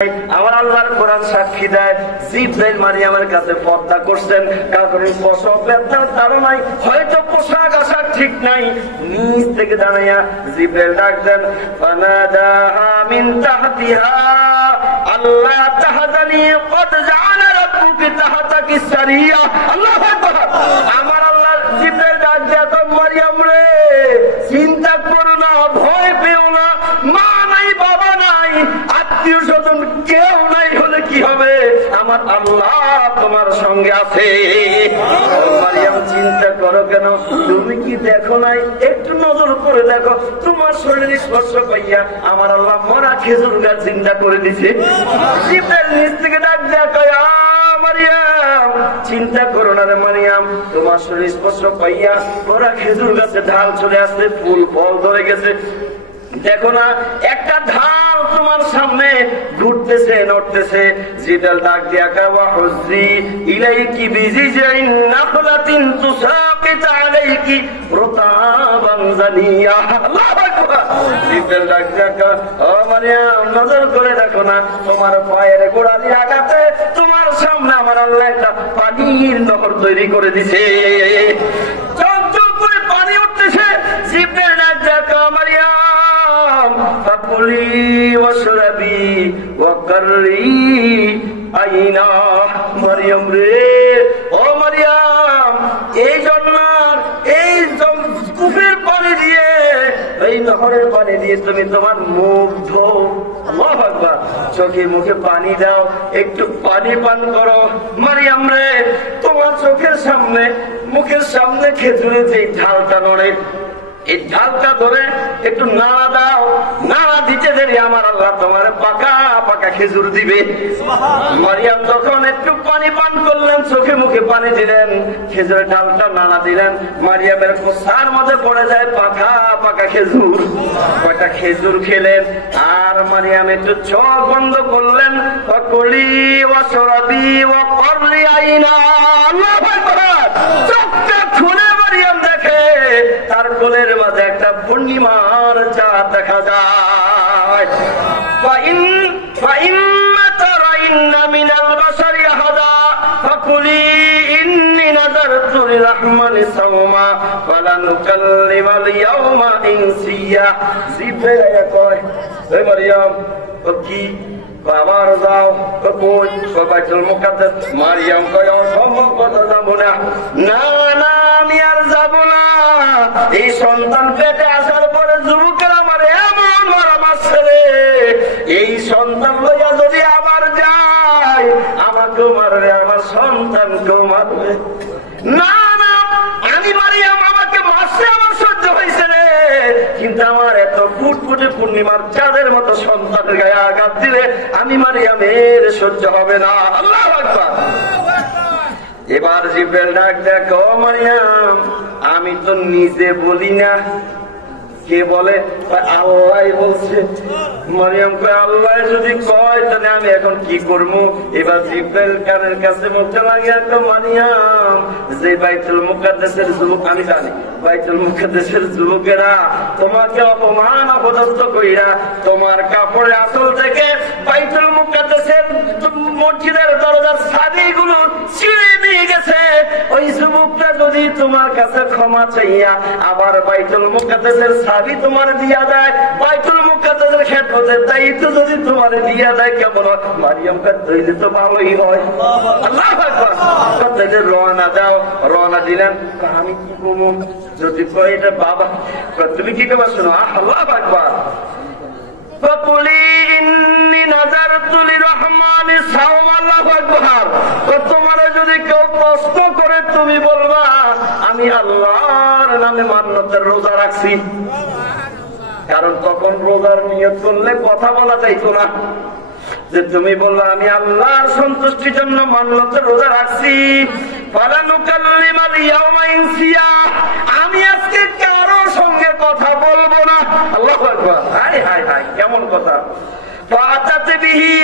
আমার আল্লাহর কোরআন সাক্ষী দেয় জিবরাইল মারিয়ামের কাছে পর্দা করছেন, কারণ প্রসব ব্যথার তাড়নায় হয়তো পোশাক আশাক ঠিক নাই, নিচ থেকে দাঁড়াইয়া জিবরাইল ডাক দেন, ফানাদাহা মিন তাহতিহা আল্লাহ তাহজানি কদ জাআলা রাব্বুকি তাহতাকি সারিয়া। আল্লাহু আকবার। আমার আল্লাহ জিবরাইল ডাক দেয়া, তো মারিয়াম রে চিন্তা করো না, ভয় পেও না, মা নাই বাবা নাই আত্মীয় স্বজন কেউ নাই হলে কি হবে, আমার আল্লাহ তোমার সঙ্গে আছে। মারিয়াম চিন্তা করো কেন, তুমি কি দেখো নাই, একটু নজর করে দেখো, তোমার শরীর স্পর্শ পাইয়া আমার আল্লাহ মরা খেজুর গাছ চিন্তা করে দিছে। নিচ থেকে ডাক দেয়া, মারিয়াম চিন্তা করো না রে মারিয়াম, তোমার শরীর স্পর্শ পাইয়া মরা খেজুর গাছে ঢাল চলে আসছে, ফুল ফল ধরে গেছে, দেখো না একটা ঢাল তোমার সামনে ঘুরতেছে নড়তেছে। জিবরাইল ডাক দিয়া কাওয়া হুজি ইলাইকি বিজিজাইন নাখলাতিন তুসাকিত আলাইকি রুতাবান জানিয়া। আল্লাহু আকবার। জিবরাইল ডাক দিয়া, ও মারিয়াম নজর করে দেখো না, তোমার পায়ের গোড়ালি আঘাতে তোমার সামনে আমার আল্লাহ একটা পানির নহর তৈরি করে দিছে, চকচক করে পানি উঠতেছে। জিবরাইল ডাক দিয়া, মারিয়াম ফাকুলি ওয়াশরাবি ওয়াকাররি আইনা। মারিয়াম রে, ও মারিয়াম এই জন্নাত এই কুফের পানি দিয়ে, এই নহরের পানি দিয়ে তুমি তোমার মুখ ধো। আল্লাহু আকবার। চোখে মুখে পানি দাও, একটু পানি পান করো। মারিয়াম রে, তোমার চোখের সামনে মুখের সামনে খেজুরের যে ঢালটা নড়ে, এই ঢালটা ধরে একটু নাড়া দাও, নাড়া দিতে দেরি আমার আল্লাহ তোমার পাকা পাকা খেজুর দিবে। মারিয়াম তখন একটু পানি পান করলেন, চোখে মুখে পানি দিলেন, খেজুরের ঢালটা নাড়া দিলেন, মারিয়ামের কোষার মধ্যে পড়ে যায় পাকা পাকা খেজুর। কয়টা খেজুর খেলেন, আর মারিয়াম একটু চোখ বন্ধ করলেন, কলি ওয়াশরাবি ওয়াকাররি আইনা। আল্লাহু আকবার। চোখটা খুলে মারিয়াম দেখে তার কোলের মাঝে একটা পূর্ণিমার চাঁদ দেখা যায়। ফাইম্মা তারাইন্না মিনাল বাশারি আহাদা ফাকুলি ইন্নী নাযারতু লিররহমানি সাওমা ফালান উকাল্লিমাল ইয়াওমা ইনসিয়া। জিবরাইল কয়, হে মারিয়াম ও কি আবার যাও কই বাইতুল মুকাদ্দাস। মারিয়াম কয়, অসম্ভব কথা, যাবো না। না না, আমি আর যাবো না। এই সন্তান পেটে আসার পরে যুবকের আমার এমন মারা মারছে রে, এই সন্তান লইয়া যদি আবার যায় আমাকেও মারবে, আমার সন্তানকেও মারবে। না না, আমি মারিয়াম, আমাকে মারছে আমার সহ্য হয়েছে রে, কিন্তু আমার এত ফুটফুটে পূর্ণিমার চাঁদের মতো সন্তানের গায়ে আঘাত দিলে আমি মারিয়ামের সহ্য হবে না। আল্লাহু আকবার। এবার জিবরাইল ডাক দেখ, ও মারিয়াম আমি তো নিজে বলি না, কে বলে? আল্লাহ বলছে। মারিয়াম কয়, আল্লাহ যদি কয় তাহলে আমি এখন কি করবো? এবার জিবরাইল কানের কাছে মুখে লাগিয়ে, মারিয়াম যে বাইতুল মুকাদ্দাসের যুবক, আমি জানি বাইতুল মুকাদ্দাসের যুবকেরা তোমাকে অপমান অপদস্থ কইরা তোমার কাপড়ের আঁচল থেকে বাইতুল মুকাদ্দাসের মসজিদের দরজার চাবিগুলো ছিঁড়ে দিয়ে গেছে। ওই যুবকটা যদি তোমার কাছে ক্ষমা চাইয়া আবার বাইতুল মুকাদ্দাসের চাবি তোমার দিয়া দেয়, বাইতুল মুকাদ্দাসের খেদমতের দায়িত্ব যদি তোমার দিয়া দেয়, কেমন? মারিয়াম কাঁদতে তো ভালোই হয়। আল্লাহু আকবার। কাঁদতে রওনা দাও। রওনা দিলেন। আমি কি করবো যদি কয় এটা বাবা? তুমি কি করবা শোনো। আল্লাহু আকবার। ফাকুলি ইন্নী নাযারতু লিররহমানি সাওমা। আল্লাহু আকবার। তোমার যদি কেউ প্রশ্ন করে তুমি বলবা আমি আল্লাহর নামে মান্নতের রোজা রাখছি, কারণ তখন রোজার নিয়ত করলে কথা বলা যাইতো না, যে তুমি বললো আমি আল্লাহর সন্তুষ্টির জন্য মান্নতের রোজা রাখছি। ফালান উকাল্লিমাল ইয়াওমা ইনসিয়া, আমি আজকে কারোর সঙ্গে কথা বলবো না। আল্লাহু আকবার। হায় হায় হায়, কেমন কথা। ফাআতাত বিহি